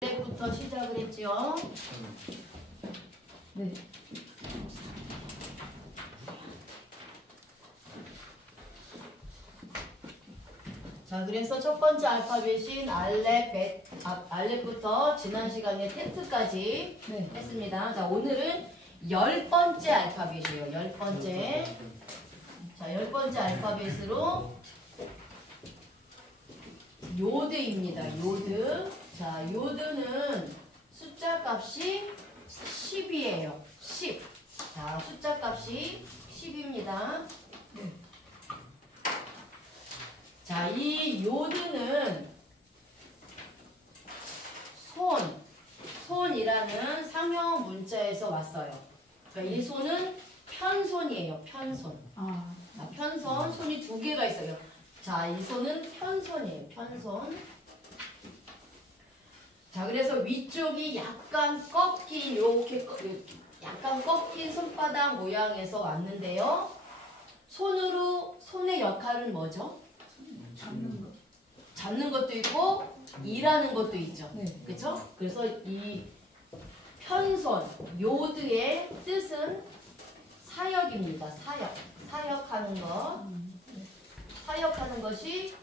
부터 시작을 했죠. 네. 자, 그래서 첫 번째 알파벳인 알렙부터 지난 시간에 테트까지 네. 했습니다. 자, 오늘은 10번째 알파벳이에요. 10번째. 자, 10번째 알파벳으로 요드입니다. 요드. 자, 요드는 숫자 값이 10이에요. 10. 자, 숫자 값이 10입니다. 네. 자, 이 요드는 손이라는 상형 문자에서 왔어요. 그러니까 이 손은 편손이에요. 편손. 아, 자, 편손. 손이 두 개가 있어요. 자, 이 손은 편손이에요. 편손. 자, 그래서 위쪽이 약간 꺾인 약간 꺾인 손바닥 모양에서 왔는데요. 손의 역할은 뭐죠? 잡는 거. 잡는 것도 있고 일하는 것도 있죠. 네. 그렇죠? 그래서 이 편손 요드의 뜻은 사역입니다. 사역하는 것. 사역하는 것이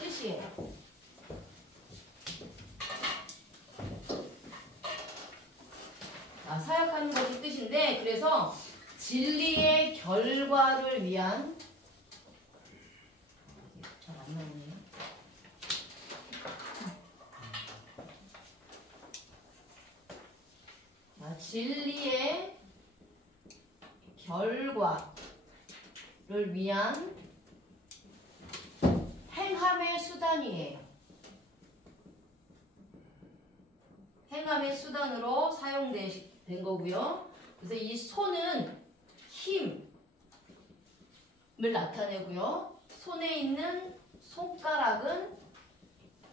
뜻이에요. 자, 사역하는 것이 뜻인데, 그래서 진리의 결과를 위한 잘 안 나오네요. 자, 진리의 결과를 위한 행함의 수단이에요. 행함의 수단으로 사용된 거고요. 그래서 이 손은 힘을 나타내고요. 손에 있는 손가락은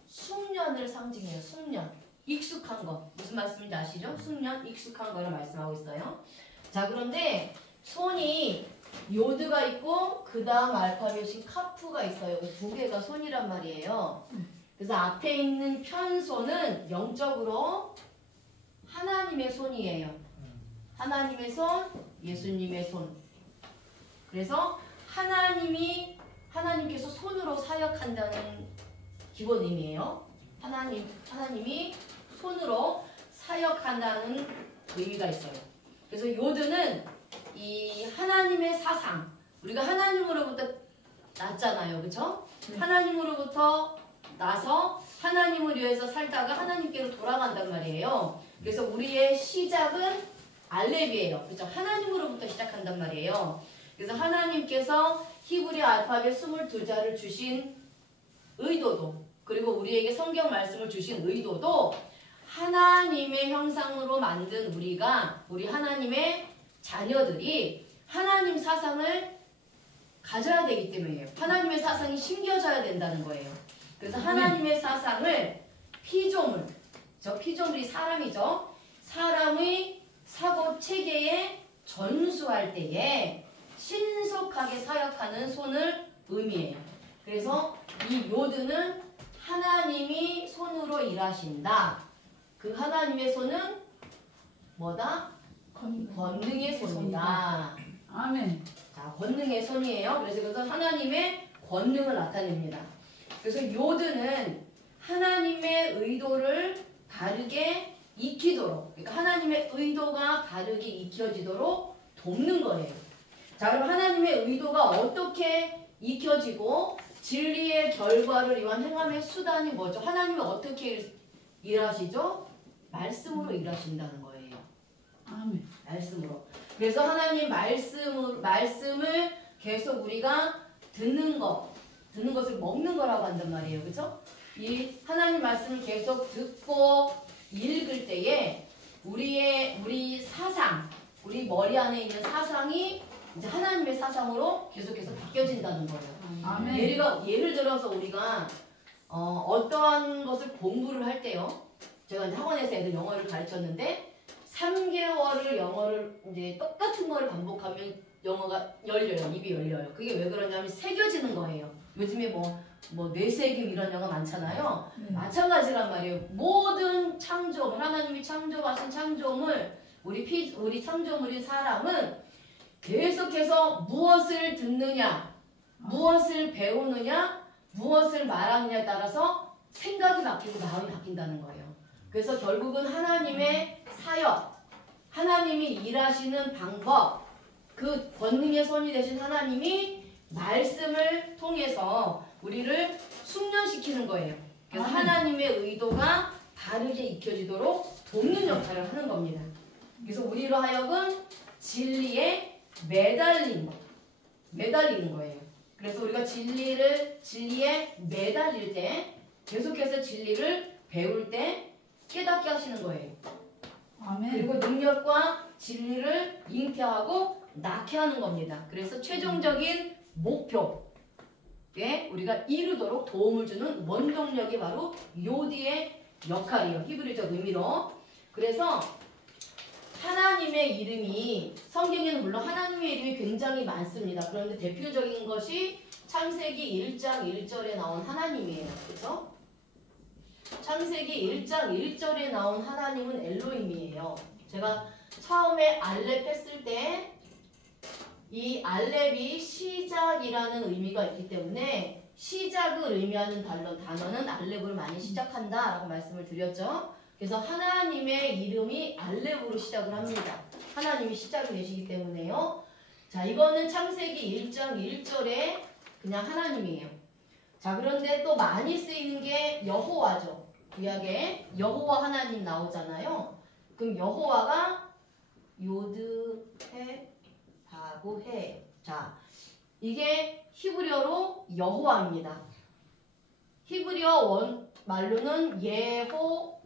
숙련을 상징해요. 숙련. 익숙한 거. 무슨 말씀인지 아시죠? 숙련, 익숙한 거를 말씀하고 있어요. 자, 그런데 손이 요드가 있고 그 다음 알파벳인 카프가 있어요. 두 개가 손이란 말이에요. 그래서 앞에 있는 편손은 영적으로 하나님의 손이에요. 하나님의 손, 예수님의 손. 그래서 하나님께서 손으로 사역한다는 기본 의미예요. 하나님이 손으로 사역한다는 의미가 있어요. 그래서 요드는 이 하나님의 사상, 우리가 하나님으로부터 났잖아요. 그렇죠? 하나님으로부터 나서 하나님을 위해서 살다가 하나님께로 돌아간단 말이에요. 그래서 우리의 시작은 알렙이에요. 그렇죠? 하나님으로부터 시작한단 말이에요. 그래서 하나님께서 히브리 알파벳 22자를 주신 의도도, 그리고 우리에게 성경 말씀을 주신 의도도 하나님의 형상으로 만든 우리 하나님의 자녀들이 하나님 사상을 가져야 되기 때문이에요. 하나님의 사상이 심겨져야 된다는 거예요. 그래서 하나님의 사상을 피조물이 사람이죠. 사람의 사고 체계에 전수할 때에 신속하게 사역하는 손을 의미해요. 그래서 이 요드는 하나님이 손으로 일하신다. 그 하나님의 손은 뭐다? 권능의 손이다. 아멘. 자, 권능의 손이에요. 그래서 하나님의 권능을 나타냅니다. 그래서 요드는 하나님의 의도를 바르게 익히도록, 그러니까 하나님의 의도가 바르게 익혀지도록 돕는 거예요. 자, 그럼 하나님의 의도가 어떻게 익혀지고 진리의 결과를 위한 행함의 수단이 뭐죠? 하나님이 어떻게 일하시죠? 말씀으로 일하신다는 거예요. 아멘. 말씀으로. 그래서 하나님 말씀을 계속 우리가 듣는 것을 먹는 거라고 한단 말이에요. 그렇죠? 이 하나님 말씀을 계속 듣고 읽을 때에 우리 사상, 우리 머리 안에 있는 사상이 이제 하나님의 사상으로 계속해서 바뀌어진다는 거예요. 아멘. 예를 들어서 우리가 어떠한 것을 공부를 할 때요. 제가 이제 학원에서 애들 영어를 가르쳤는데 3개월을 영어를 이제 똑같은 거를 반복하면 영어가 열려요. 입이 열려요. 그게 왜 그러냐면 새겨지는 거예요. 요즘에 뭐 뭐 뇌세김 이런 영화 많잖아요. 네. 마찬가지란 말이에요. 모든 창조물, 하나님이 창조하신 창조물, 우리 창조물인 사람은 계속해서 무엇을 듣느냐, 무엇을 배우느냐, 무엇을 말하느냐에 따라서 생각이 바뀌고 마음이 바뀐다는 거예요. 그래서 결국은 하나님의 사역, 하나님이 일하시는 방법, 그 권능의 손이 되신 하나님이 말씀을 통해서 우리를 숙련시키는 거예요. 그래서 하나님의 의도가 바르게 익혀지도록 돕는 역할을 하는 겁니다. 그래서 우리로 하여금 진리에 매달리는 거예요. 그래서 우리가 진리에 매달릴 때, 계속해서 진리를 배울 때 깨닫게 하시는 거예요. 아멘. 그리고 능력과 진리를 잉태하고 낳게 하는 겁니다. 그래서 최종적인 목표에 우리가 이루도록 도움을 주는 원동력이 바로 요디의 역할이에요. 히브리적 의미로. 그래서 하나님의 이름이, 성경에는 물론 하나님의 이름이 굉장히 많습니다. 그런데 대표적인 것이 창세기 1장 1절에 나온 하나님이에요. 그렇죠? 창세기 1장 1절에 나온 하나님은 엘로힘이에요. 제가 처음에 알렙 했을 때 이 알렙이 시작이라는 의미가 있기 때문에 시작을 의미하는 단어는 알렙으로 많이 시작한다 라고 말씀을 드렸죠. 그래서 하나님의 이름이 알렙으로 시작을 합니다. 하나님이 시작이 되시기 때문에요. 자, 이거는 창세기 1장 1절에 그냥 하나님이에요. 자, 그런데 또 많이 쓰이는 게 여호와죠. 구약에 여호와 하나님 나오잖아요. 그럼 여호와가 요드, 해, 바고, 해. 자, 이게 히브리어로 여호와입니다. 히브리어 말로는 예호바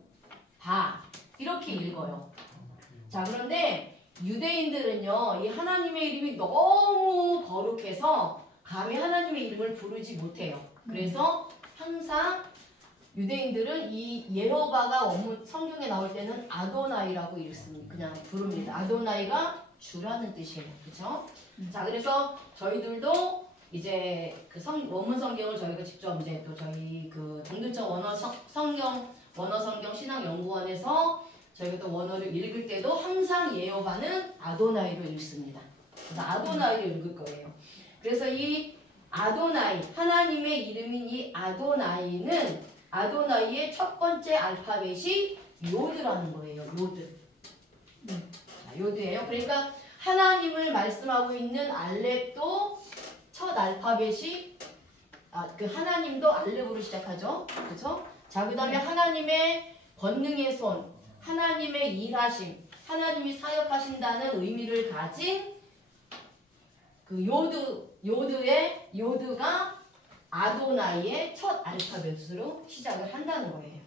이렇게 읽어요. 자, 그런데 유대인들은요, 이 하나님의 이름이 너무 거룩해서 감히 하나님의 이름을 부르지 못해요. 그래서 항상 유대인들은 이 예호바가 성경에 나올 때는 아도나이라고 읽습니다. 그냥 부릅니다. 아도나이가 주라는 뜻이에요. 그렇죠? 자, 그래서 저희들도 이제 그 원문 성경을 저희가 직접 이제 또 저희 그 정두천 원어 성경 신학연구원에서 저희가 또 원어를 읽을 때도 항상 예호바는 아도나이로 읽습니다. 그래서 아도나이로 읽을 거예요. 그래서 이 아도나이, 하나님의 이름인 이 아도나이의 첫 번째 알파벳이 요드라는 거예요. 요드. 자, 요드예요. 그러니까 하나님을 말씀하고 있는 알렙도 첫 알파벳이 그 하나님도 알렙으로 시작하죠. 그렇죠? 자, 그다음에 하나님의 권능의 손, 하나님의 일하심, 하나님이 사역하신다는 의미를 가진 그 요드가 아도나이의 첫 알파벳으로 시작을 한다는 거예요.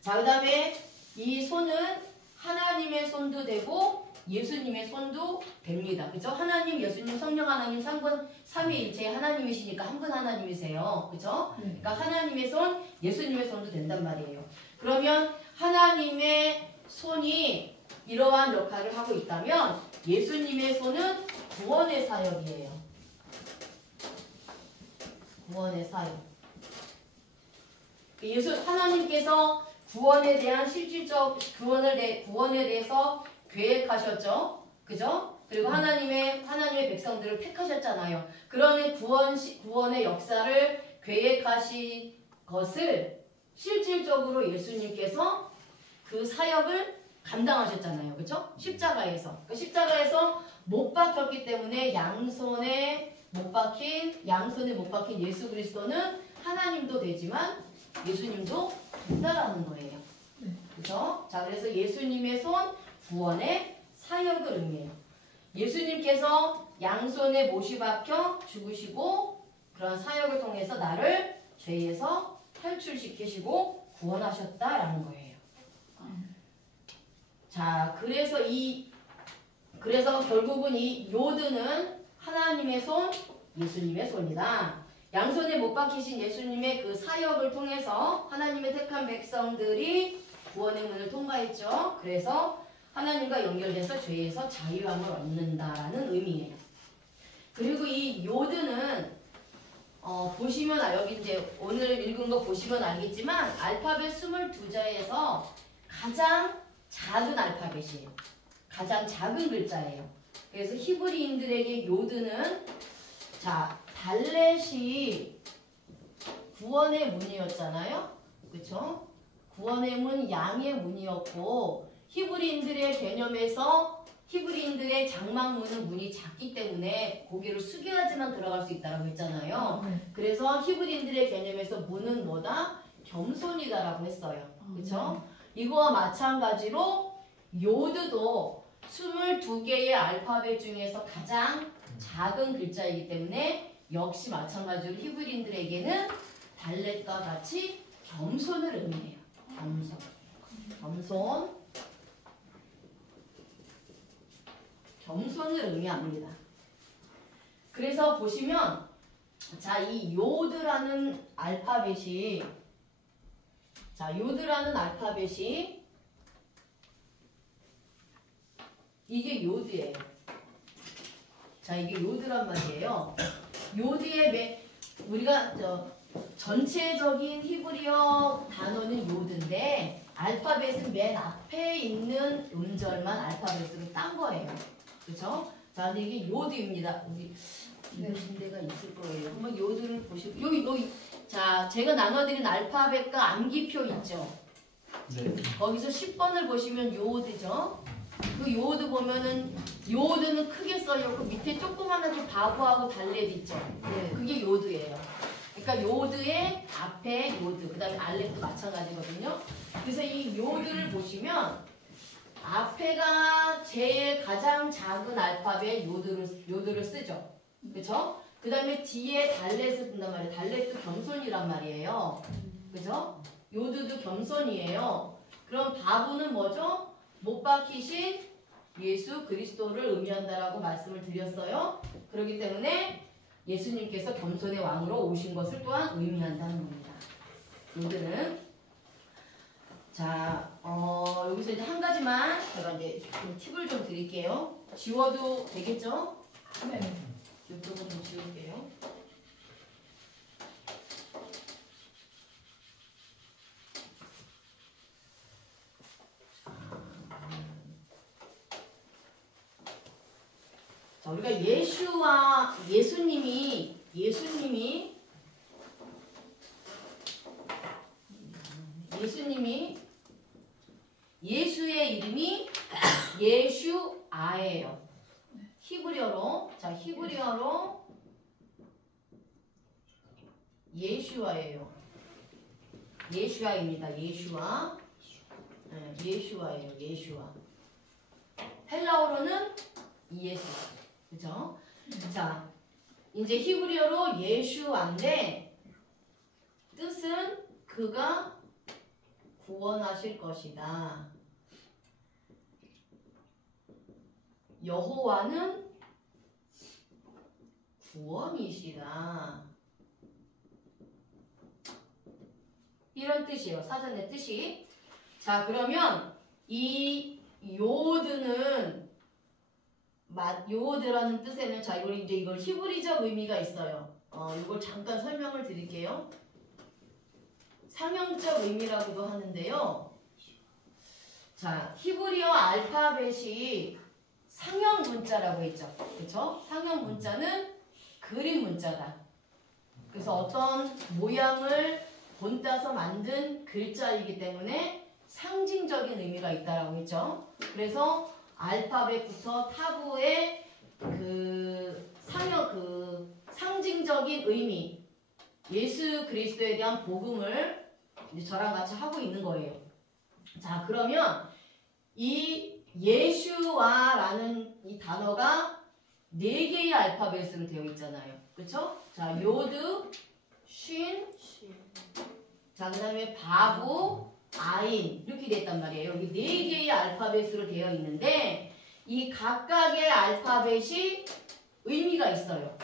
자, 그 다음에 이 손은 하나님의 손도 되고 예수님의 손도 됩니다. 그죠? 하나님, 예수님, 성령 하나님 삼위일체 하나님이시니까 한 분 하나님이세요. 그죠? 그러니까 하나님의 손, 예수님의 손도 된단 말이에요. 그러면 하나님의 손이 이러한 역할을 하고 있다면 예수님의 손은 구원의 사역이에요. 구원의 사역. 하나님께서 구원에 대한 실질적 구원에 대해서 계획하셨죠. 그죠? 그리고 하나님의 백성들을 택하셨잖아요. 그러니 구원의 역사를 계획하신 것을 실질적으로 예수님께서 그 사역을 감당하셨잖아요. 그죠? 십자가에서. 그 십자가에서 못 박혔기 때문에 양손에 못 박힌 예수 그리스도는 하나님도 되지만 예수님도 된다라는 거예요. 그죠? 자, 그래서 예수님의 손, 구원의 사역을 의미해요. 예수님께서 양손에 못이 박혀 죽으시고 그런 사역을 통해서 나를 죄에서 탈출시키시고 구원하셨다라는 거예요. 자, 그래서 결국은 이 요드는 하나님의 손, 예수님의 손이다. 양손에 못 박히신 예수님의 그 사역을 통해서 하나님의 택한 백성들이 구원의 문을 통과했죠. 그래서 하나님과 연결돼서 죄에서 자유함을 얻는다라는 의미예요. 그리고 이 요드는 보시면 여기 이제 오늘 읽은 거 보시면 알겠지만 알파벳 22자에서 가장 작은 알파벳이에요. 가장 작은 글자예요. 그래서 히브리인들에게 요드는 자 달렛이 구원의 문이었잖아요. 그렇죠? 구원의 문 양의 문이었고 히브리인들의 개념에서 히브리인들의 장막문은 문이 작기 때문에 고개를 숙여야지만 들어갈 수 있다고 했잖아요. 그래서 히브리인들의 개념에서 문은 뭐다? 겸손이다라고 했어요. 그렇죠? 이거와 마찬가지로 요드도 22개의 알파벳 중에서 가장 작은 글자이기 때문에 역시 마찬가지로 히브리인들에게는 달렛과 같이 겸손을 의미해요. 겸손을 의미합니다. 그래서 보시면 자, 이 요드라는 알파벳이 이게 요드예요. 자, 이게 요드란 말이에요. 요드의 우리가 전체적인 히브리어 단어는 요드인데 알파벳은 맨 앞에 있는 음절만 알파벳으로 딴 거예요. 그렇죠? 자, 근데 이게 요드입니다. 우리 읽으신 데가 있을 거예요. 한번 요드를 보시고 여기 자, 제가 나눠드린 알파벳과 암기표 있죠? 네. 거기서 10번을 보시면 요드죠? 그 요드 보면은 요드는 크게 써있고 밑에 조그만하게 바보하고 달렛 있죠? 네, 그게 요드예요. 그러니까 요드의 앞에 요드, 그 다음에 알렛도 마찬가지거든요. 그래서 이 요드를 보시면 앞에가 제일 가장 작은 알파벳 요드를 쓰죠. 그쵸? 그 다음에 뒤에 달렛을 쓴단 말이에요. 달렛도 겸손이란 말이에요. 그죠? 요드도 겸손이에요. 그럼 바보는 뭐죠? 못 박히신 예수 그리스도를 의미한다라고 말씀을 드렸어요. 그렇기 때문에 예수님께서 겸손의 왕으로 오신 것을 또한 의미한다는 겁니다. 요드는 자, 여기서 이제 한 가지만 제가 이제 좀 팁을 좀 드릴게요. 지워도 되겠죠? 네. 이쪽은 좀 지울게요. 자, 우리가 예수님이 예수의 이름이 예슈아예요. 히브리어로 예슈아예요. 예슈아입니다. 예슈아. 네, 예슈아예요. 예슈아. 헬라어로는 예수. 그죠? 자, 이제 히브리어로 예슈아인데 뜻은 그가 구원하실 것이다. 여호와는 구원이시다. 이런 뜻이에요. 사전의 뜻이. 자, 그러면 이 요드라는 뜻에는 자, 이걸 히브리적 의미가 있어요. 이걸 잠깐 설명을 드릴게요. 상형적 의미라고도 하는데요. 자, 히브리어 알파벳이 상형 문자라고 했죠. 그렇죠? 상형 문자는 그림 문자다. 그래서 어떤 모양을 본따서 만든 글자이기 때문에 상징적인 의미가 있다라고 했죠. 그래서 알파벳부터 타부의 상징적인 의미, 예수 그리스도에 대한 복음을 이제 저랑 같이 하고 있는 거예요. 자, 그러면 이 예슈아라는 이 단어가 4개의 알파벳으로 되어 있잖아요. 그렇죠? 자, 요드, 쉰, 자, 그 다음에 바브, 아인 이렇게 됐단 말이에요. 여기 4개의 알파벳으로 되어 있는데 이 각각의 알파벳이 의미가 있어요.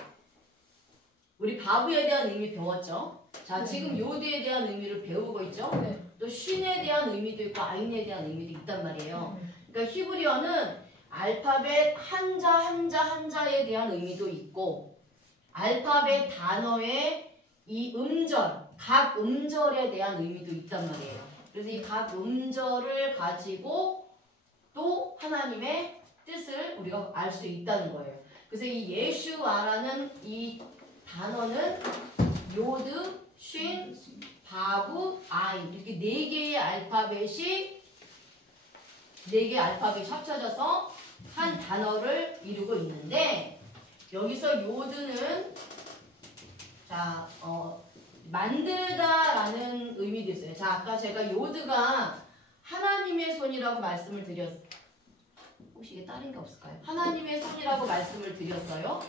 우리 바브에 대한 의미 배웠죠? 자, 네. 지금 요드에 대한 의미를 배우고 있죠? 네. 또 쉰에 대한 의미도 있고 아인에 대한 의미도 있단 말이에요. 그러니까 히브리어는 알파벳 한자에 대한 의미도 있고 알파벳 단어의 이 음절, 각 음절에 대한 의미도 있단 말이에요. 그래서 이 각 음절을 가지고 또 하나님의 뜻을 우리가 알 수 있다는 거예요. 그래서 이 예슈아라는 이 단어는 요드, 쉰, 바브, 아인 이렇게 네 개의 알파벳이 합쳐져서 한 단어를 이루고 있는데 여기서 요드는 자, 만들다라는 의미도 있어요. 자, 아까 제가 요드가 하나님의 손이라고 말씀을 드렸어요. 혹시 이게 다른 게 없을까요? 하나님의 손이라고 말씀을 드렸어요.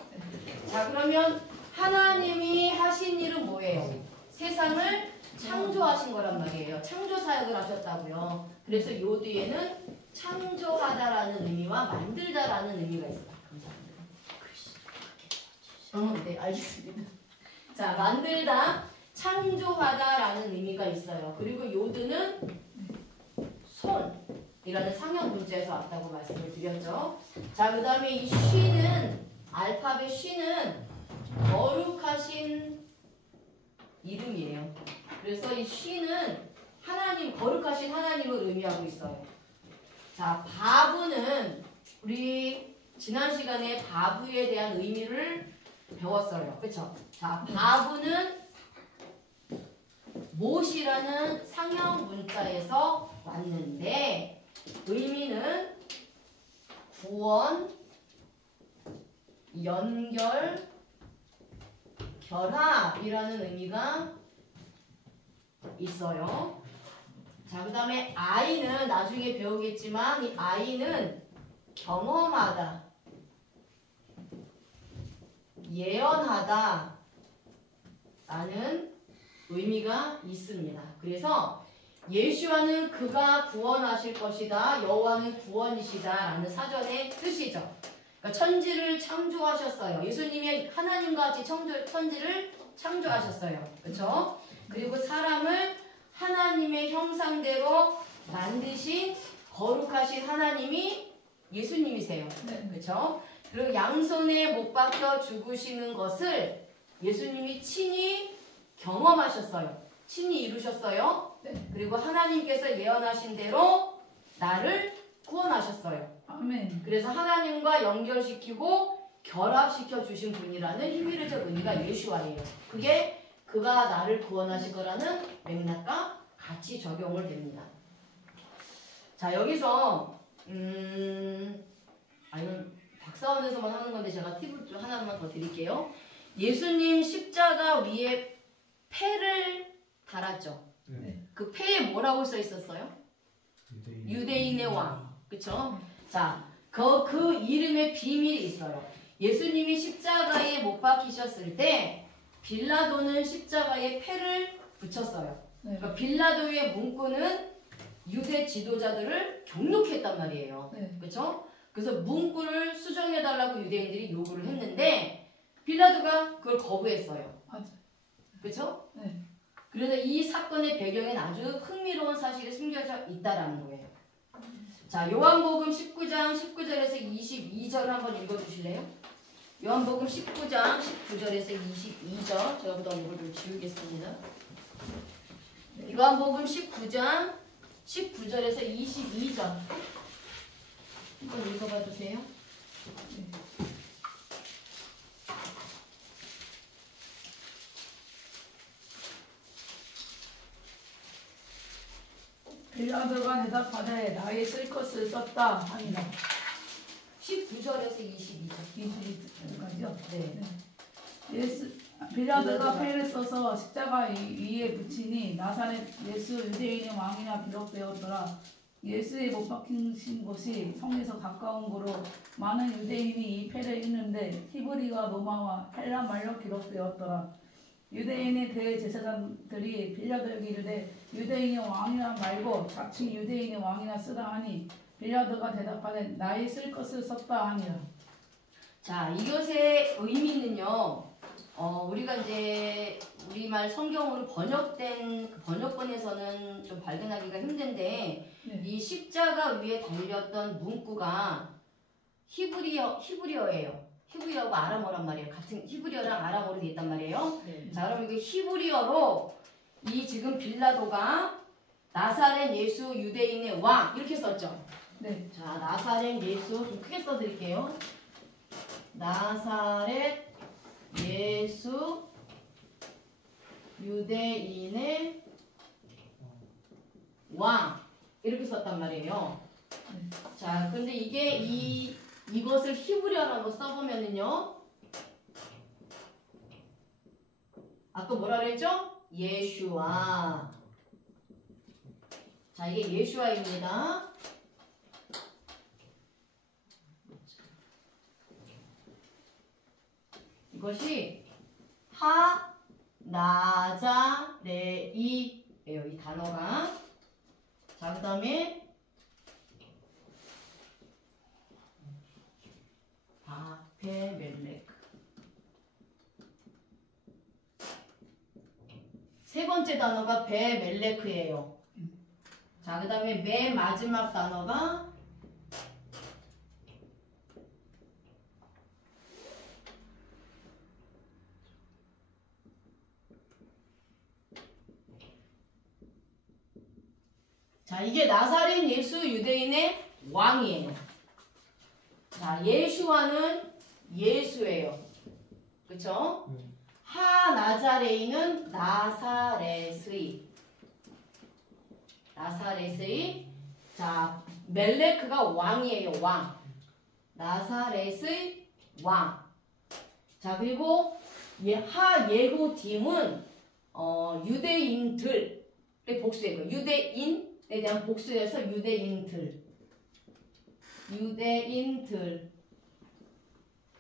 자, 그러면 하나님이 하신 일은 뭐예요? 세상을 창조하신 거란 말이에요. 창조 사역을 하셨다고요. 그래서 요드에는 창조하다라는 의미와 만들다라는 의미가 있어요. 감사합니다. 네, 알겠습니다. 자, 만들다, 창조하다라는 의미가 있어요. 그리고 요드는 손이라는 상형 문자에서 왔다고 말씀을 드렸죠. 자, 그 다음에 이 쉬는, 알파벳 쉬는 거룩하신 이름이에요. 그래서 이 쉬는 하나님, 거룩하신 하나님을 의미하고 있어요. 자, 바브는 우리 지난 시간에 바브에 대한 의미를 배웠어요. 그쵸? 자, 바브는 못이라는 상형 문자에서 왔는데 의미는 구원, 연결, 결합이라는 의미가 있어요. 자, 그 다음에 아이는 나중에 배우겠지만 이 아이는 경험하다, 예언하다 라는 의미가 있습니다. 그래서 예수와는 그가 구원하실 것이다. 여호와는 구원이시다 라는 사전의 뜻이죠. 그러니까 천지를 창조하셨어요. 예수님이 하나님과 같이 천지를 창조하셨어요. 그렇죠? 그리고 사람을 하나님의 형상대로 만드신 거룩하신 하나님이 예수님이세요. 그렇죠? 그리고 양손에 못 박혀 죽으시는 것을 예수님이 친히 경험하셨어요. 친히 이루셨어요. 그리고 하나님께서 예언하신 대로 나를 구원하셨어요. 아멘. 그래서 하나님과 연결시키고 결합시켜 주신 분이라는 히브리적 의미가 예수와예요. 그게 그가 나를 구원하신 거라는 맥락과 같이 적용을 됩니다. 자, 여기서 박사원에서만 하는 건데 제가 팁을 좀 하나만 더 드릴게요. 예수님 십자가 위에 패를 달았죠. 그 패에 뭐라고 써 있었어요? 유대인의 왕. 그쵸? 자, 그 이름의 비밀이 있어요. 예수님이 십자가에 못 박히셨을 때 빌라도는 십자가에 패를 붙였어요. 그러니까 빌라도의 문구는 유대 지도자들을 경록했단 말이에요. 그렇죠? 그래서 문구를 수정해달라고 유대인들이 요구를 했는데 빌라도가 그걸 거부했어요. 그렇죠? 그래서 이 사건의 배경엔 아주 흥미로운 사실이 숨겨져 있다라는 거예요. 자, 요한복음 19장 19절에서 22절 한번 읽어주실래요? 요한복음 19장 19절에서 22절 제가 그다음 이걸 좀 지우겠습니다. 요한복음 19장 19절에서 22절 한번 읽어봐 주세요. 빌라도가 대답하되 나의 쓸 것을 썼다 하니라. 19절에서 22절. 22절까지요? 네. 빌라도가 패를 써서 십자가 위에 붙이니 나사렛 예수 유대인의 왕이라 기록되었더라. 예수의 못 박히신 곳이 성에서 가까운 고로 많은 유대인이 이 패를 읽는데 히브리와 로마와 헬라 말로 기록되었더라. 유대인의 대제사장들이 빌라도에게 이르되 유대인의 왕이라 말고 자칭 유대인의 왕이라 쓰라 하니 빌라도가 대답하되 나의 쓸 것을 썼다 하니라. 자, 이것의 의미는요. 우리가 이제 우리말 성경으로 번역된 그 번역본에서는 좀 발견하기가 힘든데 이 십자가 위에 달렸던 문구가 히브리어예요. 히브리어하고 아람어란 말이에요. 같은 히브리어랑 아람어로 돼 있단 말이에요. 네. 자, 그럼 이게 히브리어로 이 지금 빌라도가 나사렛 예수 유대인의 왕 이렇게 썼죠. 네. 자, 나사렛 예수 좀 크게 써드릴게요. 나사렛 예수 유대인의 왕 이렇게 썼단 말이에요. 자, 근데 이게 이것을 히브리어라고 써보면은요. 아까 뭐라 그랬죠? 예슈아. 자, 이게 예슈아입니다. 이것이 하나자레이에요. 이 단어가. 자, 그 다음에 바페멜렉. 세 번째 단어가 베멜레크예요. 자, 그 다음에 맨 마지막 단어가 자, 이게 나사렛 예수 유대인의 왕이에요. 자, 예슈아는 예수예요. 그쵸? 하나자레이는 나사렛의. 자, 멜레크가 왕이에요. 왕. 나사렛의 왕. 자, 그리고 하예후딤은 유대인들의 복수예요. 유대인에 대한 복수여서 유대인들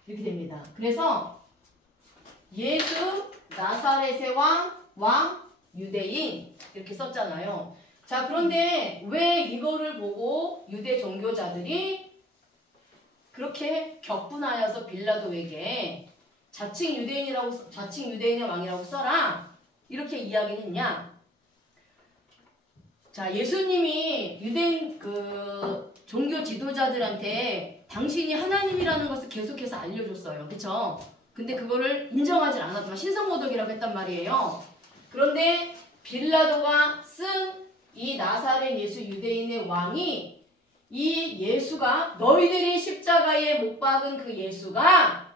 이렇게 됩니다. 그래서 예수 나사렛의 왕 유대인 이렇게 썼잖아요. 자, 그런데 왜 이거를 보고 유대 종교자들이 그렇게 격분하여서 빌라도에게 자칭 유대인의 왕이라고 써라 이렇게 이야기했냐? 자, 예수님이 유대인 종교 지도자들한테 당신이 하나님이라는 것을 계속해서 알려줬어요. 그쵸? 근데 그거를 인정하지 않았지만 신성모독이라고 했단 말이에요. 그런데 빌라도가 쓴 이 나사렛 예수 유대인의 왕이 이 예수가 너희들이 십자가에 못 박은 그 예수가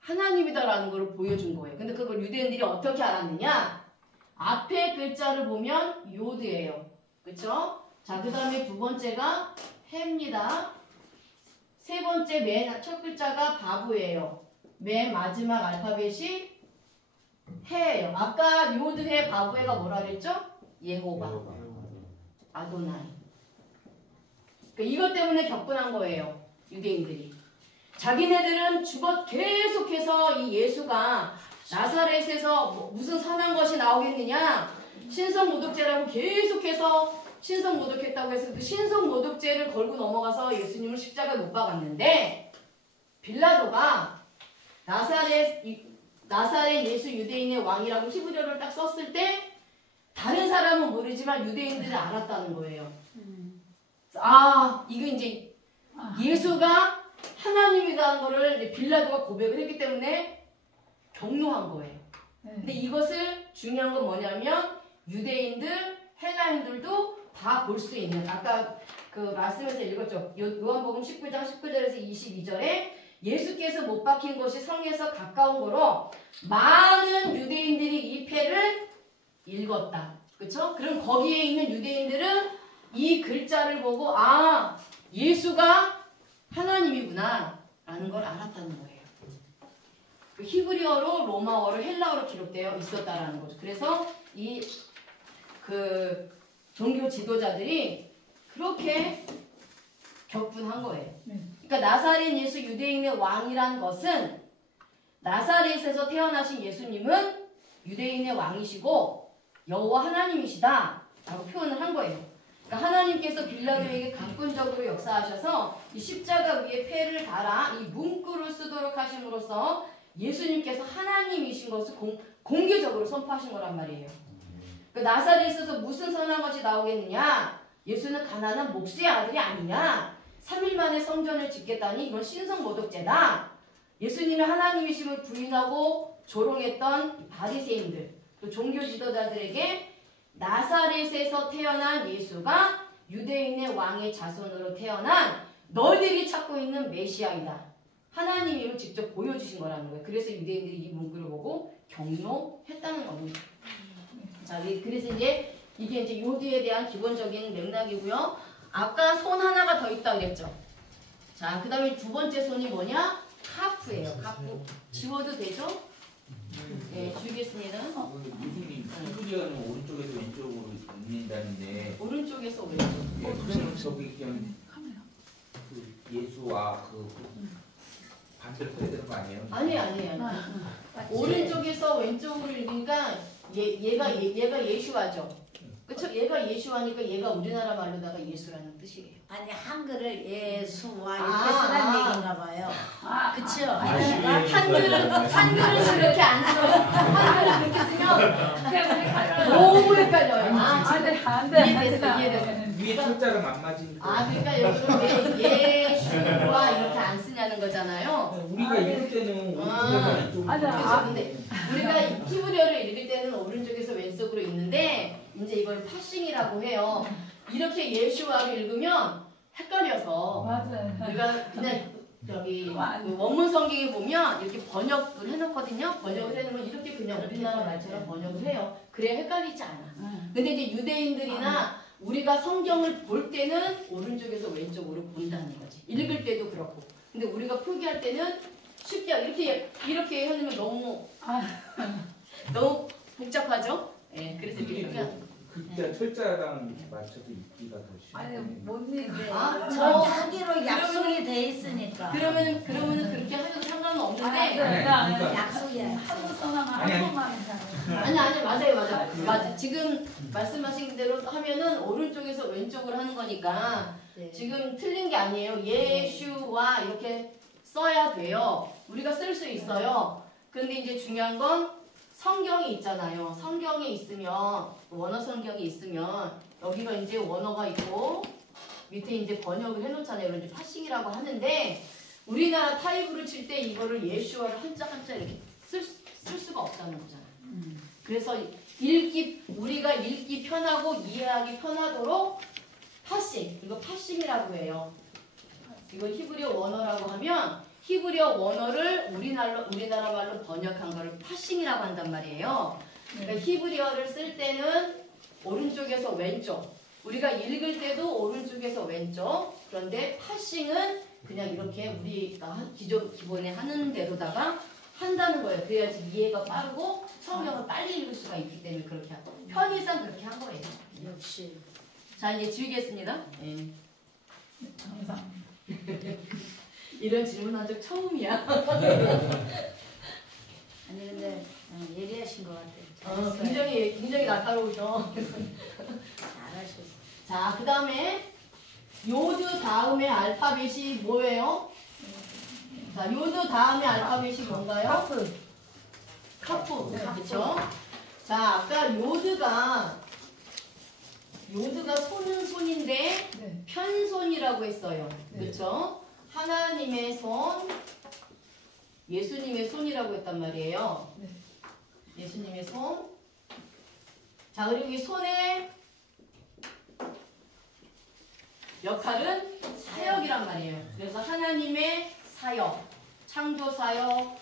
하나님이다라는 걸 보여준 거예요. 근데 그걸 유대인들이 어떻게 알았느냐? 앞에 글자를 보면 요드예요. 그쵸? 자, 그 다음에 두 번째가 해입니다. 세 번째 맨 첫 글자가 바브예요. 맨 마지막 알파벳이 해예요. 아까 요드 해 바브해가 뭐라 그랬죠? 예호바. 아도나이. 그러니까 이것 때문에 격분한 거예요. 유대인들이. 자기네들은 계속해서 이 예수가 나사렛에서 무슨 선한 것이 나오겠느냐? 신성모독죄라고 계속해서 신성모독했다고 해서 그 신성모독죄를 걸고 넘어가서 예수님을 십자가에 못 박았는데 빌라도가 나사렛 예수 유대인의 왕이라고 히브리어를 딱 썼을 때 다른 사람은 모르지만 유대인들은 알았다는 거예요. 이거 이제 예수가 하나님이라는 거를 빌라도가 고백을 했기 때문에 경로한 거예요. 근데 이것을 중요한 건 뭐냐면 유대인들, 헬라인들도 다 볼 수 있는 아까 그 말씀에서 읽었죠. 요한복음 19장 19절에서 22절에 예수께서 못 박힌 곳이 성에서 가까운 거로 많은 유대인들이 이 패를 읽었다. 그쵸? 그럼 거기에 있는 유대인들은 이 글자를 보고 예수가 하나님이구나 라는 걸 알았다는 거예요. 그 히브리어로 로마어로 헬라어로 기록되어 있었다라는 거죠. 그래서 종교 지도자들이 그렇게 격분한 거예요. 그러니까 나사렛 예수 유대인의 왕이란 것은 나사렛에서 태어나신 예수님은 유대인의 왕이시고 여호와 하나님이시다 라고 표현을 한 거예요. 그러니까 하나님께서 빌라도에게 강권적으로 역사하셔서 이 십자가 위에 패를 달아 이 문구를 쓰도록 하심으로써 예수님께서 하나님이신 것을 공개적으로 선포하신 거란 말이에요. 그러니까 나사렛에서 무슨 선한 것이 나오겠느냐? 예수는 가난한 목수의 아들이 아니냐? 3일 만에 성전을 짓겠다니 이건 신성모독죄다. 예수님의 하나님이심을 부인하고 조롱했던 바리새인들, 또 종교 지도자들에게 나사렛에서 태어난 예수가 유대인의 왕의 자손으로 태어난 너희들이 찾고 있는 메시아이다. 하나님임을 직접 보여주신 거라는 거예요. 그래서 유대인들이 이 문구를 보고 경로했다는 겁니다. 자, 그래서 이제 이게 이제 요드에 대한 기본적인 맥락이고요. 아까 손 하나가 더 있다 그랬죠. 자, 그 다음에 두 번째 손이 뭐냐? 카프예요. 카프. 지워도 되죠? 네, 지우겠습니다. 유수님, 히브리어는 오른쪽에서 왼쪽으로 읽는다는데 오른쪽에서 왼쪽. 그러면 저기 그냥 그 예수와 그 반대로 써야 되는 거 아니에요? 아니에요. 오른쪽에서 왼쪽으로 읽으니까 얘가 예슈아죠. 그쵸? 얘가 예슈아니까 얘가 우리나라 말로다가 예수라는 뜻이에요. 아니 한글을 예수와 이렇게 쓰라는 얘기인가 봐요. 그쵸? 한글은 그렇게 안 써요. 한글은 그렇게 쓰면 너무 헷갈려요. 이해됐어. 위에 철자랑 안 맞으니까. 그러니까 여기서 예수와 이렇게 안 쓰냐는 거잖아요. 우리가 읽을 때는 오른쪽에서 왼쪽으로. 그래서 근데 우리가 히브리어를 읽을 때는 오른쪽에서 왼쪽으로 읽는데 이제 이걸 파싱이라고 해요. 이렇게 예수와를 읽으면 헷갈려서 우리가 그냥 여기 그 원문 성경에 보면 이렇게 번역을 해놓거든요. 번역을 해놓으면 이렇게 그냥 우리나라 말처럼 번역을 해요. 그래야 헷갈리지 않아. 근데 이제 유대인들이나 우리가 성경을 볼 때는 오른쪽에서 왼쪽으로 본다는 거지. 읽을 때도 그렇고. 근데 우리가 표기할 때는 쉽게 이렇게 해놓으면 너무 복잡하죠? 예, 그래서 이렇게 하는 글자 철자랑 맞춰서 읽기가 더 쉽네. 못 읽는데. 전하기로 약속이 돼 있으니까. 그러면은 그렇게 해도 상관은 없는데 약속이야. 한국 써나가 한국만 아니 맞아요. 지금 말씀하신 대로 하면은 오른쪽에서 왼쪽으로 하는 거니까 지금 틀린 게 아니에요. 예슈와 이렇게 써야 돼요. 우리가 쓸 수 있어요. 근데 이제 중요한 건 성경이 있잖아요. 성경에 있으면 원어 성경이 있으면 여기가 이제 원어가 있고 밑에 이제 번역을 해놓잖아요. 이런 이제 파싱이라고 하는데 우리나라 타입으로 칠 때 이거를 예슈와를 한자 이렇게 쓸 수가 없다는 거잖아요. 그래서 우리가 읽기 편하고 이해하기 편하도록 파싱, 이거 파싱이라고 해요. 이걸 히브리어 원어라고 하면 히브리어 원어를 우리나라 말로 번역한 거를 파싱이라고 한단 말이에요. 그러니까 히브리어를 쓸 때는 오른쪽에서 왼쪽, 우리가 읽을 때도 오른쪽에서 왼쪽. 그런데 파싱은 그냥 이렇게 우리가 기본에 하는 대로다가 한다는 거예요. 그래야지 이해가 빠르고 성경을 빨리 읽을 수가 있기 때문에 그렇게 하고 편의상 그렇게 한 거예요. 역시. 자, 이제 지우겠습니다. 감사합니다. 이런 질문 한 적 처음이야. 아니 근데 예리하신 것 같아요. 굉장히 날카로우죠. 잘하셨어요. 자, 그 다음에 요드 다음에 알파벳이 뭐예요? 자, 요드 다음에 알파벳이 뭔가요? 카프. 그렇죠? 자, 아까 요드가 손은 손인데 편손이라고 했어요. 그렇죠? 하나님의 손, 예수님의 손이라고 했단 말이에요. 예수님의 손. 자, 그리고 이 손의 역할은 사역이란 말이에요. 그래서 하나님의 사역, 창조 사역.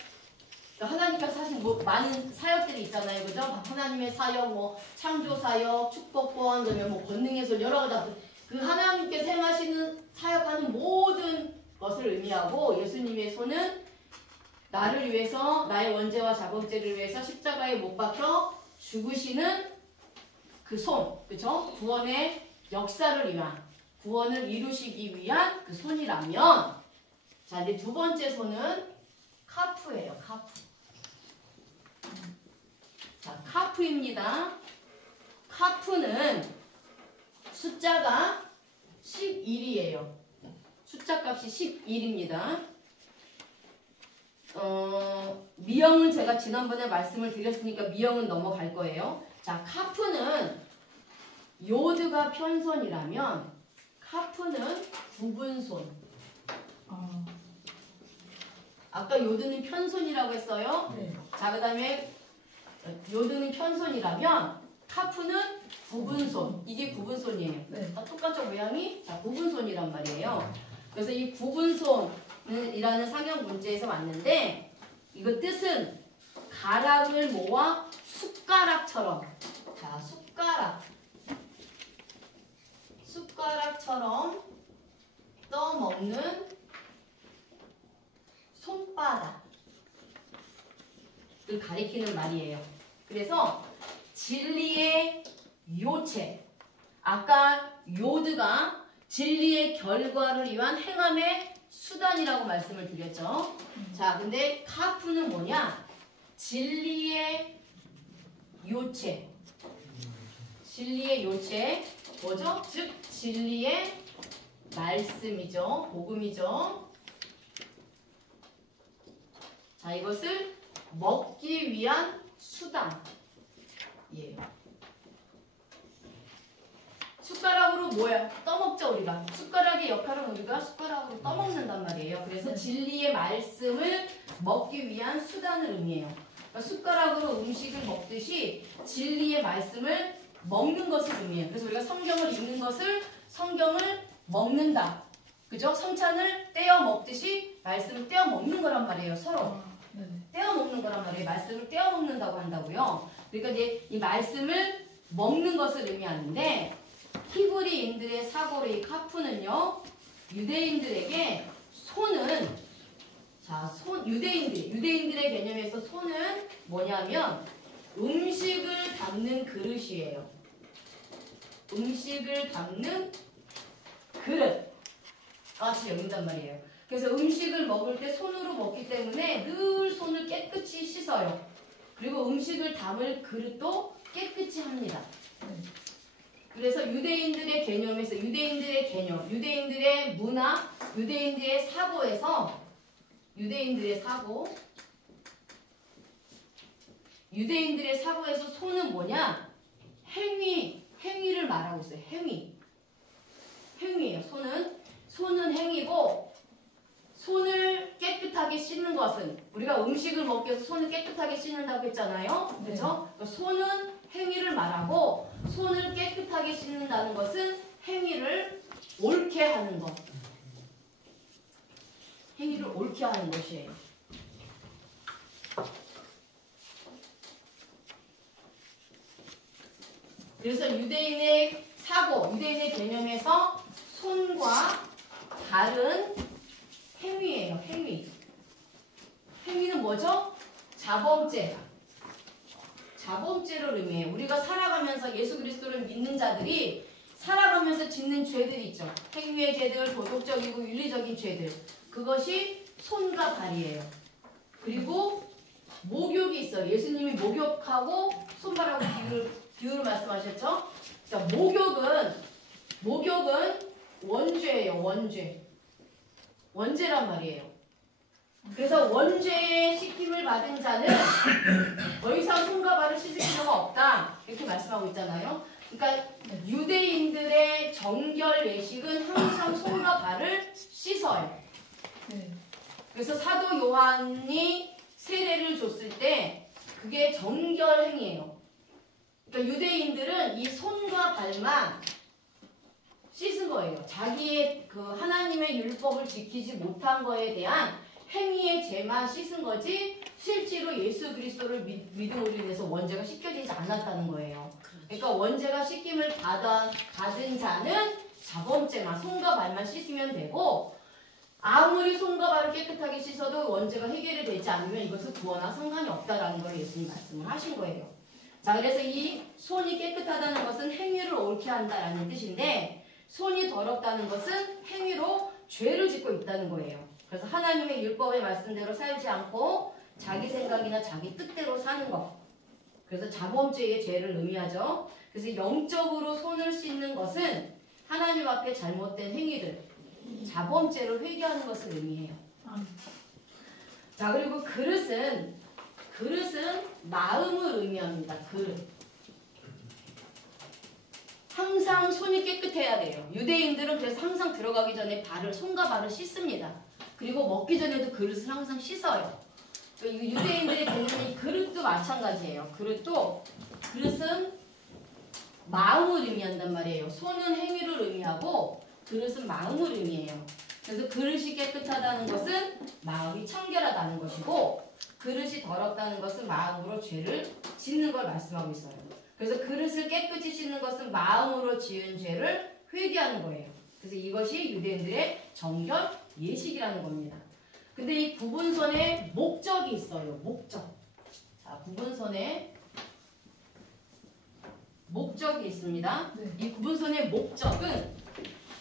하나님께서 사실 많은 사역들이 있잖아요. 그죠? 하나님의 사역, 창조 사역, 축복권, 그다음에 권능의 손, 여러 가지. 그 하나님께서 행하시는 사역하는 모든 것을 의미하고 예수님의 손은 나를 위해서 나의 원죄와 자범죄를 위해서 십자가에 못 박혀 죽으시는 그 손, 그렇죠? 구원의 역사를 위한 구원을 이루시기 위한 그 손이라면 자 이제 두 번째 손은 카프예요. 카프. 자 카프입니다. 카프는 숫자가 11이에요. 숫자 값이 11입니다. 미형은 제가 지난번에 말씀을 드렸으니까 미형은 넘어갈 거예요. 자, 카프는 요드가 편손이라면 카프는 구분손. 아까 요드는 편손이라고 했어요. 네. 자, 그 다음에 요드는 편손이라면 카프는 구분손. 이게 구분손이에요. 네. 다 똑같죠, 모양이? 자, 구분손이란 말이에요. 그래서 이 구분손이라는 상형 문제에서 왔는데 이거 뜻은 가락을 모아 숟가락처럼, 자, 숟가락처럼 떠먹는 손바닥을 가리키는 말이에요. 그래서 진리의 요체, 아까 요드가 진리의 결과를 위한 행함의 수단이라고 말씀을 드렸죠. 자, 근데 카프는 뭐냐? 진리의 요체. 진리의 요체 뭐죠? 즉 진리의 말씀이죠. 복음이죠. 자, 이것을 먹기 위한 수단. 예. 숟가락으로 뭐야? 떠먹죠, 우리가. 숟가락의 역할은 우리가 숟가락으로 떠먹는단 말이에요. 그래서 진리의 말씀을 먹기 위한 수단을 의미해요. 그러니까 숟가락으로 음식을 먹듯이 진리의 말씀을 먹는 것을 의미해요. 그래서 우리가 성경을 읽는 것을 성경을 먹는다. 그죠? 성찬을 떼어 먹듯이 말씀을 떼어 먹는 거란 말이에요. 서로. 떼어 먹는 거란 말이에요. 말씀을 떼어 먹는다고 한다고요. 그러니까 이제 이 말씀을 먹는 것을 의미하는데 히브리인들의 사고로 이 카프는요. 유대인들에게 손은 자, 유대인들의 개념에서 손은 뭐냐면 음식을 담는 그릇이에요. 음식을 담는 그릇. 같이 여긴단 말이에요. 그래서 음식을 먹을 때 손으로 먹기 때문에 늘 손을 깨끗이 씻어요. 그리고 음식을 담을 그릇도 깨끗이 합니다. 그래서 유대인들의 개념에서 유대인들의 개념, 유대인들의 문화, 유대인들의 사고에서 유대인들의 사고에서 손은 뭐냐? 행위를 말하고 있어요. 행위예요. 손은 행위고 손을 깨끗하게 씻는 것은 우리가 음식을 먹기 위해서 손을 깨끗하게 씻는다고 했잖아요. 그렇죠? 손은 행위를 말하고 손을 깨끗하게 씻는다는 것은 행위를 옳게 하는 것. 행위를 옳게 하는 것이에요. 그래서 유대인의 사고, 유대인의 개념에서 손과 발은 행위예요. 행위는 뭐죠? 자범죄를 의미해요. 우리가 살아가면서 예수 그리스도를 믿는 자들이 살아가면서 짓는 죄들이 있죠. 행위의 죄들, 도덕적이고 윤리적인 죄들. 그것이 손과 발이에요. 그리고 목욕이 있어요. 예수님이 목욕하고 손발하고 비유를 말씀하셨죠. 자, 목욕은 원죄예요. 원죄란 말이에요. 그래서 원죄의 씻김을 받은 자는 더 이상 손과 발을 씻을 필요가 없다. 이렇게 말씀하고 있잖아요. 그러니까 유대인들의 정결 예식은 항상 손과 발을 씻어요. 그래서 사도 요한이 세례를 줬을 때 그게 정결 행위예요. 그러니까 유대인들은 이 손과 발만 씻은 거예요. 자기의 그 하나님의 율법을 지키지 못한 거에 대한 행위의 죄만 씻은 거지 실제로 예수 그리스도를 믿음으로 인해서 원죄가 씻겨지지 않았다는 거예요. 그러니까 원죄가 씻김을 받은 자는 자범죄만 손과 발만 씻으면 되고 아무리 손과 발을 깨끗하게 씻어도 원죄가 해결이 되지 않으면 이것은 구원과 상관이 없다라는 걸 예수님 말씀을 하신 거예요. 자, 그래서 이 손이 깨끗하다는 것은 행위를 옳게 한다라는 뜻인데 손이 더럽다는 것은 행위로 죄를 짓고 있다는 거예요. 그래서 하나님의 율법의 말씀대로 살지 않고 자기 생각이나 자기 뜻대로 사는 것. 그래서 자범죄의 죄를 의미하죠. 그래서 영적으로 손을 씻는 것은 하나님 앞에 잘못된 행위들, 자범죄를 회개하는 것을 의미해요. 자, 그리고 그릇은 마음을 의미합니다. 그릇. 항상 손이 깨끗해야 돼요. 유대인들은 그래서 항상 들어가기 전에 손과 발을 씻습니다. 그리고 먹기 전에도 그릇을 항상 씻어요. 유대인들이 드는 이 그릇도 마찬가지예요. 그릇은 마음을 의미한단 말이에요. 손은 행위를 의미하고 그릇은 마음을 의미해요. 그래서 그릇이 깨끗하다는 것은 마음이 청결하다는 것이고 그릇이 더럽다는 것은 마음으로 죄를 짓는 걸 말씀하고 있어요. 그래서 그릇을 깨끗이 씻는 것은 마음으로 지은 죄를 회개하는 거예요. 그래서 이것이 유대인들의 정결 예식이라는 겁니다. 근데 이 구분선에 목적이 있어요. 목적. 자, 구분선에 목적이 있습니다. 네. 이 구분선의 목적은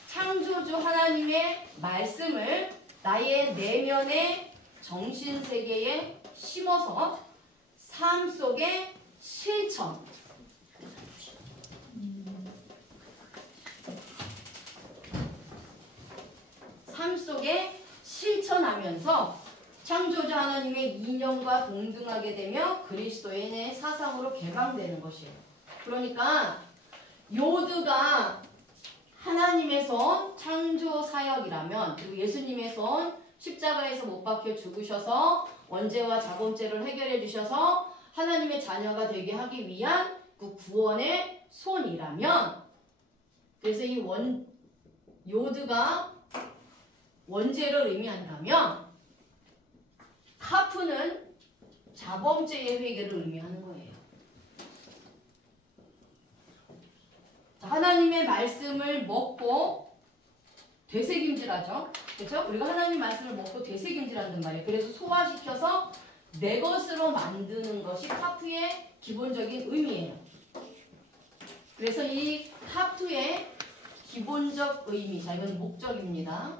창조주 하나님의 말씀을 나의 내면의 정신세계에 심어서 삶 속에 실천. 삶 속에 실천하면서 창조주 하나님의 인연과 동등하게 되며 그리스도인의 사상으로 개방되는 것이에요. 그러니까 요드가 하나님의 손 창조 사역이라면 그리고 예수님의 손 십자가에서 못 박혀 죽으셔서 원죄와 자범죄를 해결해 주셔서 하나님의 자녀가 되게 하기 위한 그 구원의 손이라면 그래서 이 요드가 원죄를 의미한다면 카프는 자범죄의 회개를 의미하는 거예요. 자, 하나님의 말씀을 먹고 되새김질하죠. 그렇죠? 우리가 하나님 말씀을 먹고 되새김질한단 말이에요. 그래서 소화시켜서 내 것으로 만드는 것이 카프의 기본적인 의미예요. 그래서 이 카프의 기본적 의미, 자 이건 목적입니다.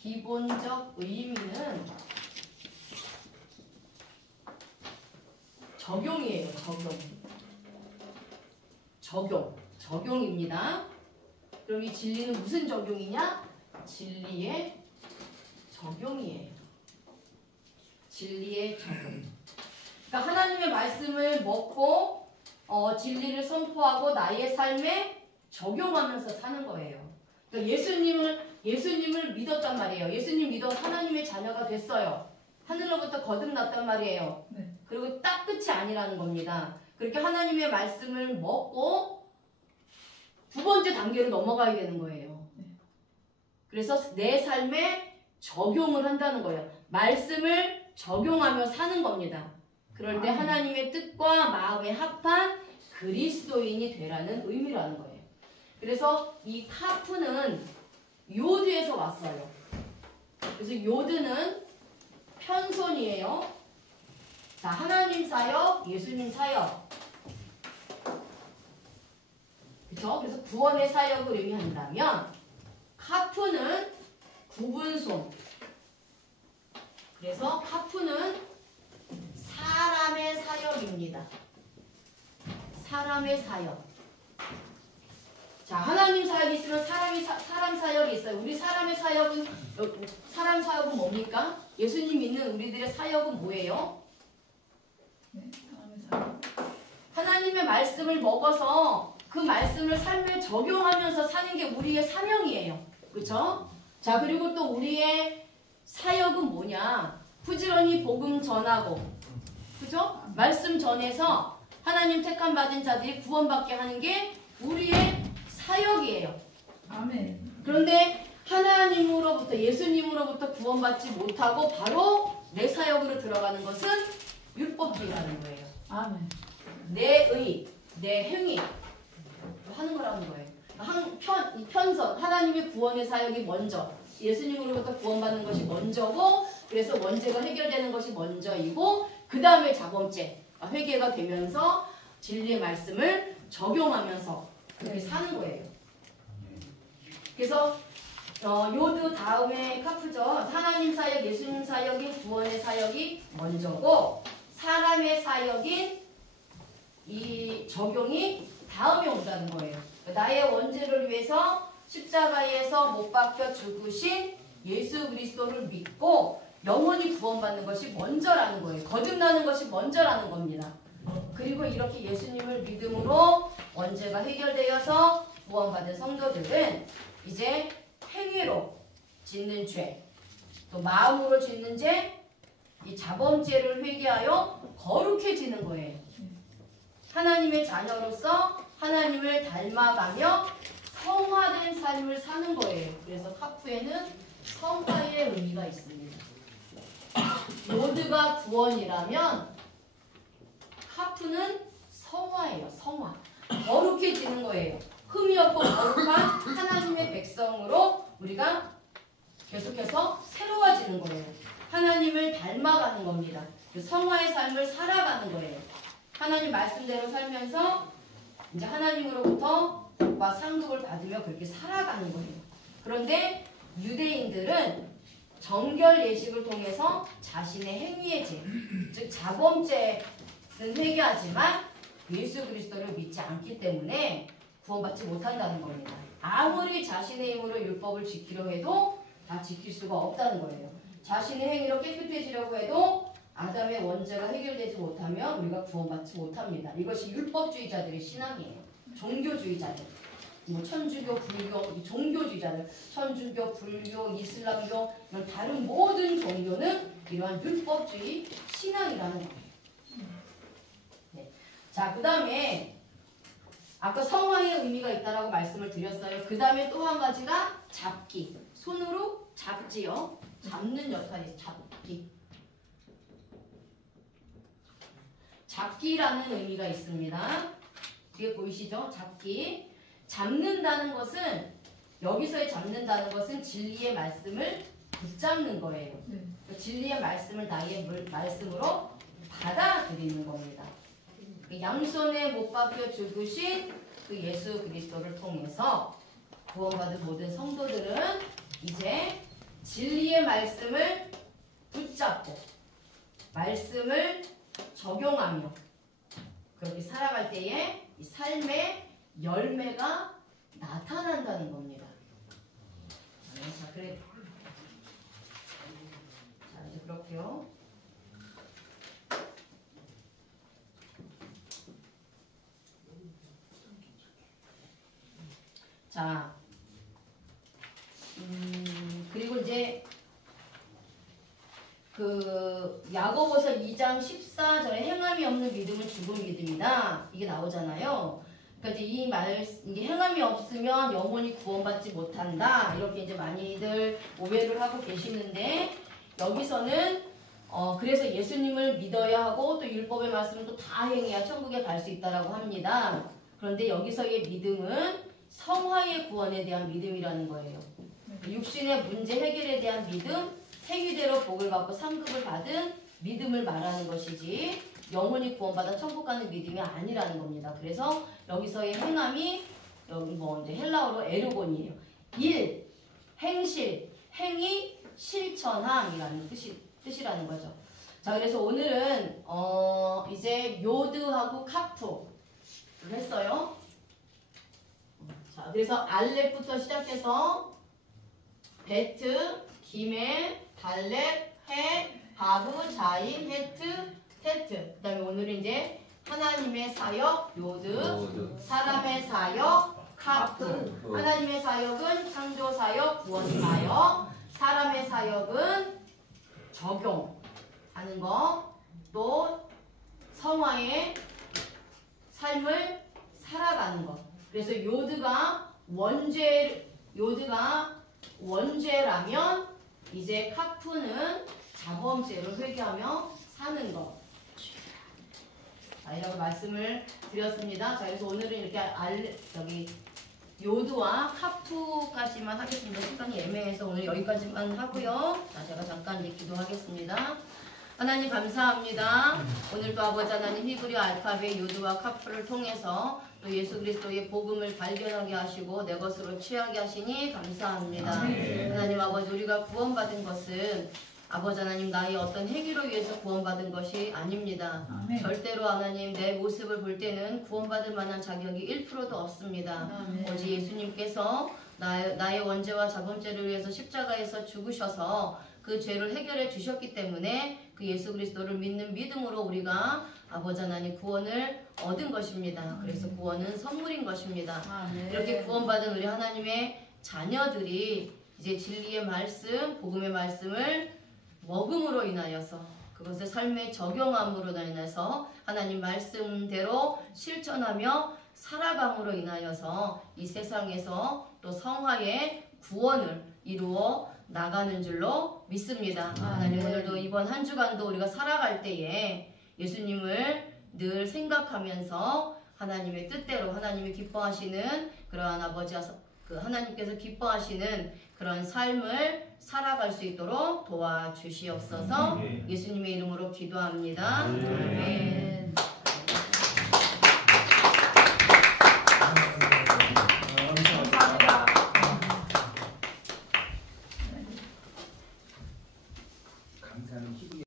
기본적 의미는 적용이에요. 적용입니다. 그럼 이 진리는 무슨 적용이냐? 진리의 적용이에요. 진리의 적용. 그러니까 하나님의 말씀을 먹고 진리를 선포하고 나의 삶에 적용하면서 사는 거예요. 그러니까 예수님을 믿었단 말이에요. 예수님 믿어 하나님의 자녀가 됐어요. 하늘로부터 거듭났단 말이에요. 네. 그리고 딱 끝이 아니라는 겁니다. 그렇게 하나님의 말씀을 먹고 두 번째 단계로 넘어가야 되는 거예요. 그래서 내 삶에 적용을 한다는 거예요. 말씀을 적용하며 사는 겁니다. 그럴 때 하나님의 뜻과 마음에 합한 그리스도인이 되라는 의미라는 거예요. 그래서 이 카프는 요드에서 왔어요. 그래서 요드는 편손이에요. 자, 하나님 사역, 예수님 사역. 그렇죠? 그래서 구원의 사역을 의미한다면 카프는 구분손. 그래서 카프는 사람의 사역입니다. 사람의 사역. 자, 하나님 사역이 있으면 사람 사역이 있어요. 우리 사람 사역은 뭡니까? 예수님 믿는 우리들의 사역은 뭐예요? 네, 사람의 사역. 하나님의 말씀을 먹어서 그 말씀을 삶에 적용하면서 사는 게 우리의 사명이에요. 그렇죠? 자, 그리고 또 우리의 사역은 뭐냐? 부지런히 복음 전하고, 그렇죠? 말씀 전해서 하나님 택함 받은 자들이 구원받게 하는 게 우리의 사역이에요. 아멘. 그런데 하나님으로부터 예수님으로부터 구원받지 못하고 바로 내 사역으로 들어가는 것은 율법주의라는 거예요. 아멘. 내 의, 내 행위 하는 거라는 거예요. 편선, 하나님의 구원의 사역이 먼저, 예수님으로부터 구원받는 것이 먼저고, 그래서 원죄가 해결되는 것이 먼저이고, 그 다음에 자범죄, 회개가 되면서 진리의 말씀을 적용하면서 그렇게 사는 거예요. 그래서 요드 다음에 카프죠. 하나님 사역, 예수님 사역인 구원의 사역이 먼저고, 사람의 사역인 이 적용이 다음에 온다는 거예요. 나의 원죄를 위해서 십자가에서 못 박혀 죽으신 예수 그리스도를 믿고 영원히 구원받는 것이 먼저라는 거예요. 거듭나는 것이 먼저라는 겁니다. 그리고 이렇게 예수님을 믿음으로 원죄가 해결되어서 구원받은 성도들은 이제 행위로 짓는 죄, 또 마음으로 짓는 죄, 이 자범죄를 회개하여 거룩해지는 거예요. 하나님의 자녀로서 하나님을 닮아가며 성화된 삶을 사는 거예요. 그래서 카프에는 성화의 의미가 있습니다. 로드가 구원이라면 카프는 성화예요. 성화. 거룩해지는 거예요. 흠이 없고 거룩한 하나님의 백성으로 우리가 계속해서 새로워지는 거예요. 하나님을 닮아가는 겁니다. 그 성화의 삶을 살아가는 거예요. 하나님 말씀대로 살면서 이제 하나님으로부터 복과 상급을 받으며 그렇게 살아가는 거예요. 그런데 유대인들은 정결 예식을 통해서 자신의 행위의 죄, 즉 자범죄는 회개하지만 예수 그리스도를 믿지 않기 때문에 구원받지 못한다는 겁니다. 아무리 자신의 힘으로 율법을 지키려 해도 다 지킬 수가 없다는 거예요. 자신의 행위로 깨끗해지려고 해도 아담의 원죄가 해결되지 못하면 우리가 구원받지 못합니다. 이것이 율법주의자들의 신앙이에요. 종교주의자들. 뭐 천주교, 불교, 종교주의자들, 천주교, 불교, 이슬람교 이런 다른 모든 종교는 이러한 율법주의 신앙이라는 거예요. 네. 자, 그 다음에 아까 성화의 의미가 있다라고 말씀을 드렸어요. 그 다음에 또 한 가지가 잡기. 손으로 잡지요. 잡는 역할이 잡기. 잡기라는 의미가 있습니다. 뒤에 보이시죠? 잡기. 잡는다는 것은 여기서의 잡는다는 것은 진리의 말씀을 붙잡는 거예요. 그 진리의 말씀을 나의 말씀으로 받아들이는 겁니다. 양손에 못 박혀 죽으신 그 예수 그리스도를 통해서 구원받은 모든 성도들은 이제 진리의 말씀을 붙잡고 말씀을 적용하며 그렇게 살아갈 때에 이 삶의 열매가 나타난다는 겁니다. 자, 그래. 자, 이제 그렇게요. 자, 그리고 이제 그 야고보서 2장 14절에 행함이 없는 믿음은 죽은 믿음이다. 이게 나오잖아요. 그러니까 이제 이게 행함이 없으면 영혼이 구원받지 못한다. 이렇게 이제 많이들 오해를 하고 계시는데 여기서는 그래서 예수님을 믿어야 하고 또 율법의 말씀을 또 다 행해야 천국에 갈 수 있다라고 합니다. 그런데 여기서의 믿음은 성화의 구원에 대한 믿음이라는 거예요. 육신의 문제 해결에 대한 믿음, 행위대로 복을 받고 상급을 받은 믿음을 말하는 것이지 영혼이 구원받아 천국 가는 믿음이 아니라는 겁니다. 그래서 여기서의 행함이 여기 뭐 이제 헬라어로 에르곤이에요. 일, 행실, 행위, 실천함이라는 뜻이라는 거죠. 자, 그래서 오늘은 이제 요드하고 카프를 했어요. 자, 그래서 알렙부터 시작해서 베트, 기멜, 달렙, 해, 바브, 자인, 헤트, 테트. 그 다음에 오늘은 이제 하나님의 사역, 요드, 사람의 사역, 카프. 하나님의 사역은 창조 사역, 구원 사역. 사람의 사역은 적용하는 거. 또 성화의 삶을 살아가는 것. 그래서 요드가 원죄라면 이제 카프는 자범죄를 회개하며 사는 것. 자, 이라고 말씀을 드렸습니다. 자, 그래서 오늘은 이렇게 요드와 카프까지만 하겠습니다. 시간이 애매해서 오늘 여기까지만 하고요. 자, 제가 잠깐 이제 기도하겠습니다. 하나님 감사합니다. 오늘도 아버지 하나님 히브리 알파벳 요드와 카프를 통해서 또 예수 그리스도의 복음을 발견하게 하시고 내 것으로 취하게 하시니 감사합니다. 하나님 아버지 우리가 구원받은 것은 아버지 하나님 나의 어떤 행위로 위해서 구원받은 것이 아닙니다. 절대로 하나님 내 모습을 볼 때는 구원받을 만한 자격이 1%도 없습니다. 오직 예수님께서 나의 원죄와 자범죄를 위해서 십자가에서 죽으셔서 그 죄를 해결해 주셨기 때문에 그 예수 그리스도를 믿는 믿음으로 우리가 아버지 하나님 구원을 얻은 것입니다. 그래서 구원은 선물인 것입니다. 아멘. 이렇게 구원받은 우리 하나님의 자녀들이 이제 진리의 말씀, 복음의 말씀을 먹음으로 인하여서 그것을 삶에 적용함으로 인해서 하나님 말씀대로 실천하며 살아감으로 인하여서 이 세상에서 또 성화의 구원을 이루어 나가는 줄로 믿습니다. 하나님 오늘도 이번 한 주간도 우리가 살아갈 때에 예수님을 늘 생각하면서 하나님의 뜻대로 하나님이 기뻐하시는 그러한 아버지 그 하나님께서 기뻐하시는 그런 삶을 살아갈 수 있도록 도와주시옵소서. 예수님의 이름으로 기도합니다. 아멘.